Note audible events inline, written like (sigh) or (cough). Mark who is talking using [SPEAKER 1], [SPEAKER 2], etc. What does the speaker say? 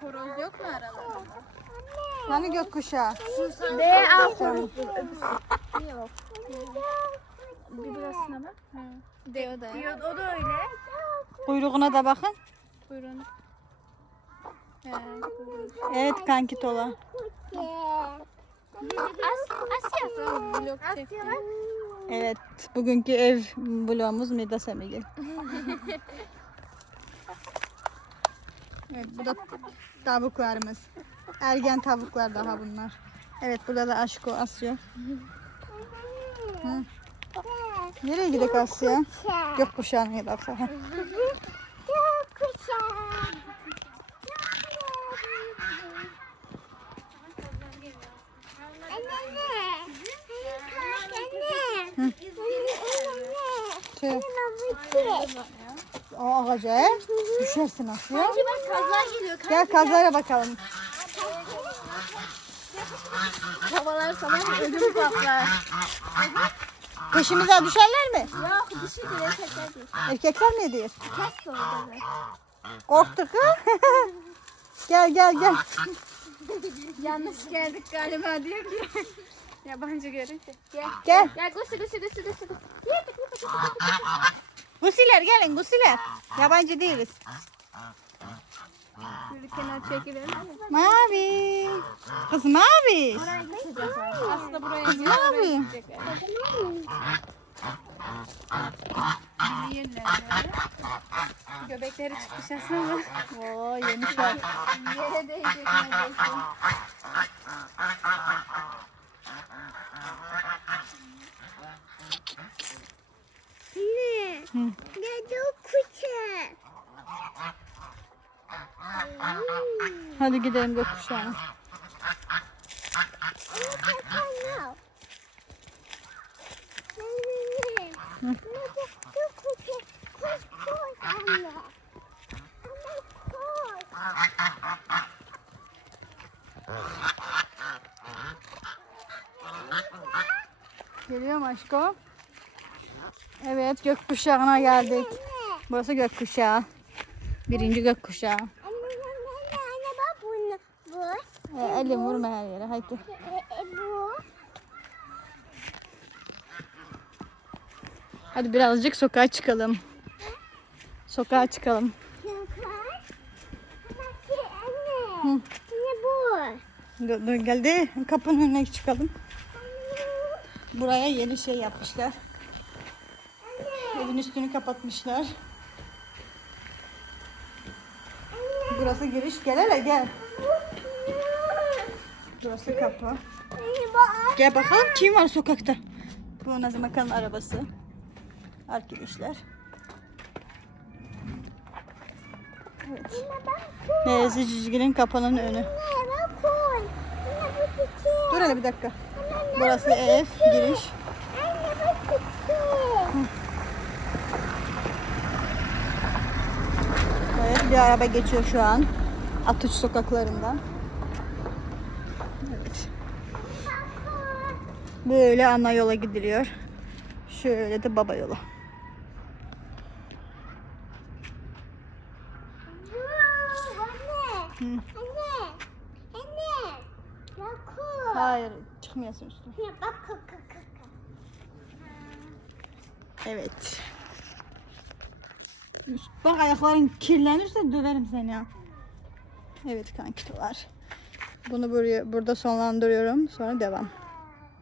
[SPEAKER 1] Horoz yok mu aralarında?
[SPEAKER 2] Hani gökkuşağı?
[SPEAKER 3] B altı.
[SPEAKER 1] Yok. Bir burasına bak. Deo da.
[SPEAKER 3] Diyor, o da öyle.
[SPEAKER 2] Kuyruğuna da bakın.
[SPEAKER 1] Buyurun.
[SPEAKER 2] Evet kanki Tola.
[SPEAKER 3] As Asya.
[SPEAKER 1] Çektim.
[SPEAKER 3] Asya bak.
[SPEAKER 2] Evet bugünkü ev vlogumuz Mida Semigil. evet bu da tavuklarımız. Ergen tavuklar daha bunlar. Evet burada da Aşko Asya. Hı. Nereye gidiyor Asya? Gökkuşağına. Ha.
[SPEAKER 3] Gökkuşağı. Anne.
[SPEAKER 2] Şey, o ağaca düşersin Asya.
[SPEAKER 3] Bak kazlar geliyor.
[SPEAKER 2] Gel kazlara bakalım.
[SPEAKER 1] Havalar sabah ödüm patlar.
[SPEAKER 2] Peşimize düşerler mi?
[SPEAKER 3] Yok dişi değil erkekler değil.
[SPEAKER 2] Erkekler ne diyor?
[SPEAKER 3] Kes de orada.
[SPEAKER 2] Korktuk ha? (laughs) gel gel gel.
[SPEAKER 1] Yanlış geldik galiba diyor ki. Yabancı görünce. Gel.
[SPEAKER 2] Gel.
[SPEAKER 3] Gel koşu koşu koşu koşu.
[SPEAKER 2] Gusiler gelin gusiler. Yabancı değiliz.
[SPEAKER 1] Bir kenar çekilir.
[SPEAKER 2] Mavi. Kız mavi.
[SPEAKER 1] Aslında buraya
[SPEAKER 2] Kız mavi.
[SPEAKER 1] Göbekleri çıkmış aslında.
[SPEAKER 2] Oo yemişler.
[SPEAKER 1] Yere değecek neredeyse.
[SPEAKER 3] Anne.
[SPEAKER 2] Hı.
[SPEAKER 3] Nerede o kuşa?
[SPEAKER 2] Hadi gidelim gökkuşağına. Geliyor mu aşko? Evet gökkuşağına geldik. Burası gökkuşağı. Birinci gökkuşağı. E, elim vurma her yere. Haydi. Hadi birazcık sokağa çıkalım. Sokağa çıkalım. Hı. Geldi. Kapının önüne çıkalım. Buraya yeni şey yapmışlar. Evin üstünü kapatmışlar. Burası giriş. Gel hele gel. Burası kapı. Gel bakalım kim var sokakta. Bu Nazım Akan'ın arabası. Arkadaşlar. Evet. Neyse Cicgil'in kapının önü. Dur hele bir dakika. Burası ev, giriş. Evet bir araba geçiyor şu an. Atıç sokaklarından. Evet. Böyle ana yola gidiliyor. Şöyle de baba yolu. Hı. Hayır çıkmıyorsun üstüne.
[SPEAKER 3] Bak kaka.
[SPEAKER 2] Evet. Bak ayakların kirlenirse döverim seni ya. Evet kankitolar. Bunu buraya burada sonlandırıyorum. Sonra devam.